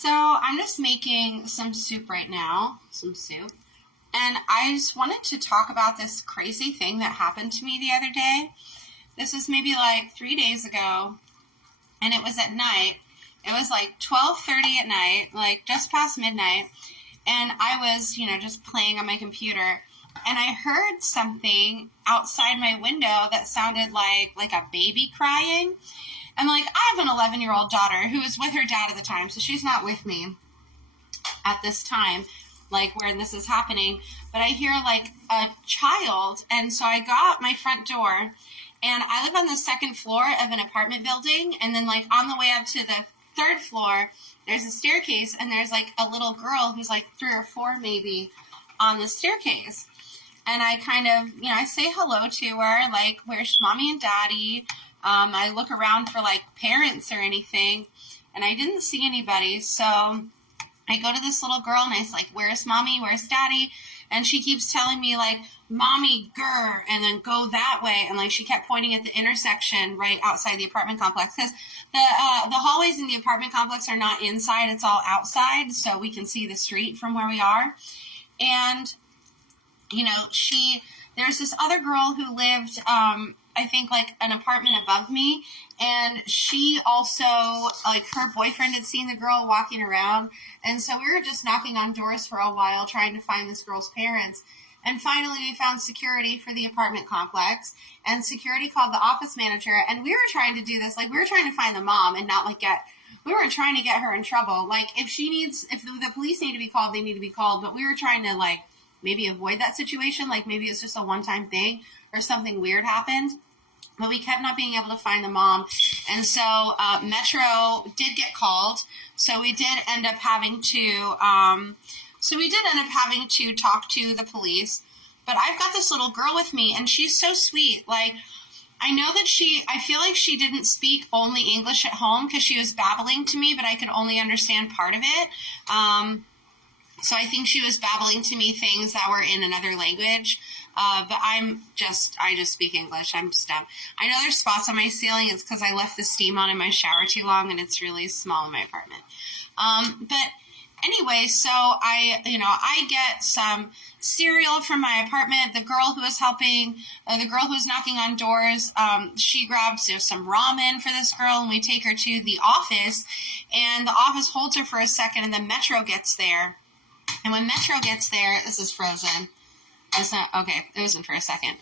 So I'm just making some soup right now, and I just wanted to talk about this crazy thing that happened to me the other day. This was maybe like 3 days ago, and it was at night. It was like 12:30 at night, like just past midnight, and I was, just playing on my computer, and I heard something outside my window that sounded like a baby crying. And, I have an 11-year-old daughter who is with her dad at the time, so she's not with me at this time, where this is happening. But I hear, a child, and so I got my front door, and I live on the second floor of an apartment building, and then, on the way up to the third floor, there's a staircase, and there's, a little girl who's, 3 or 4 maybe on the staircase. And I kind of, I say hello to her, where's mommy and daddy? I look around for parents or anything, and I didn't see anybody. So I go to this little girl and I was like, where's mommy? Where's daddy? And she keeps telling me mommy, grr, and then go that way. And she kept pointing at the intersection right outside the apartment complex, because the hallways in the apartment complex are not inside, it's all outside. So we can see the street from where we are. And, there's this other girl who lived, I think an apartment above me, and she also, her boyfriend had seen the girl walking around, and so we were just knocking on doors for a while trying to find this girl's parents. And finally we found security for the apartment complex, and security called the office manager, and we were trying to do this, we were trying to find the mom and not we weren't trying to get her in trouble. If the police need to be called, they need to be called, but we were trying to maybe avoid that situation, maybe it's just a one-time thing or something weird happened. But we kept not being able to find the mom. And so Metro did get called. So we did end up having to talk to the police. But I've got this little girl with me, and she's so sweet. I know that I feel like she didn't speak only English at home because she was babbling to me, but I could only understand part of it. So I think she was babbling to me things that were in another language. But I just speak English. I'm just dumb. I know there's spots on my ceiling. It's because I left the steam on in my shower too long, and it's really small in my apartment. But anyway, so I get some cereal from my apartment. The girl who was knocking on doors, she grabs some ramen for this girl, and we take her to the office, and the office holds her for a second, and then Metro gets there. And when Metro gets there, this is frozen. It's not, okay, it wasn't for a second.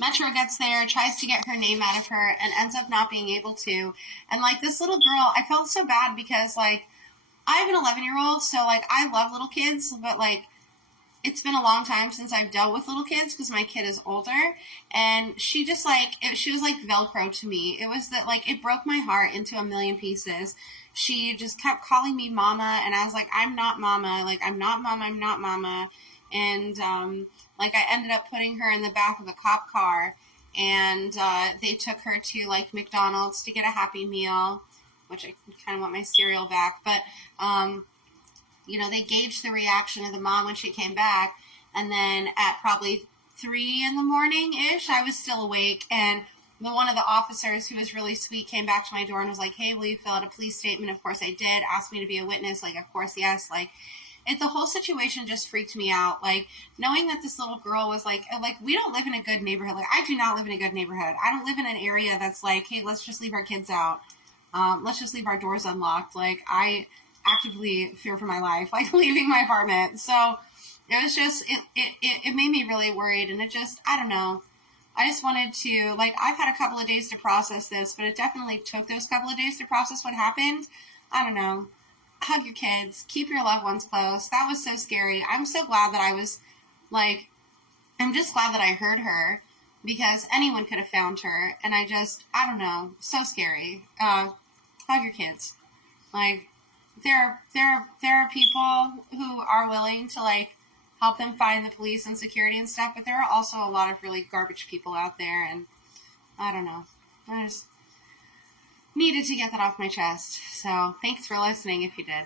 Metro gets there, tries to get her name out of her, and ends up not being able to. And, this little girl, I felt so bad because, I have an 11-year-old, so, I love little kids, but, it's been a long time since I've dealt with little kids because my kid is older, and she just, she was like Velcro to me. It was that, it broke my heart into a million pieces. She just kept calling me mama, and I was like, I'm not mama, I'm not mama. And, I ended up putting her in the back of a cop car, and they took her to, McDonald's to get a Happy Meal, which I kind of want my cereal back. But, they gauged the reaction of the mom when she came back, and then at probably 3 in the morning-ish, I was still awake, and one of the officers, who was really sweet, came back to my door and was like, hey, will you fill out a police statement? Of course I did. Asked me to be a witness. Of course, yes. The whole situation just freaked me out. Knowing that this little girl was we don't live in a good neighborhood. I do not live in a good neighborhood. I don't live in an area that's hey, let's just leave our kids out. Let's just leave our doors unlocked. I actively fear for my life, leaving my apartment. So it was just, it made me really worried. And I don't know. I just wanted to, I've had a couple of days to process this, but it definitely took those couple of days to process what happened. I don't know. Hug your kids. Keep your loved ones close. That was so scary. I'm so glad that I was, I'm just glad that I heard her, because anyone could have found her. And I don't know. So scary. Hug your kids. There are people who are willing to, help them find the police and security and stuff, but there are also a lot of really garbage people out there, and I don't know. I just needed to get that off my chest. So thanks for listening if you did.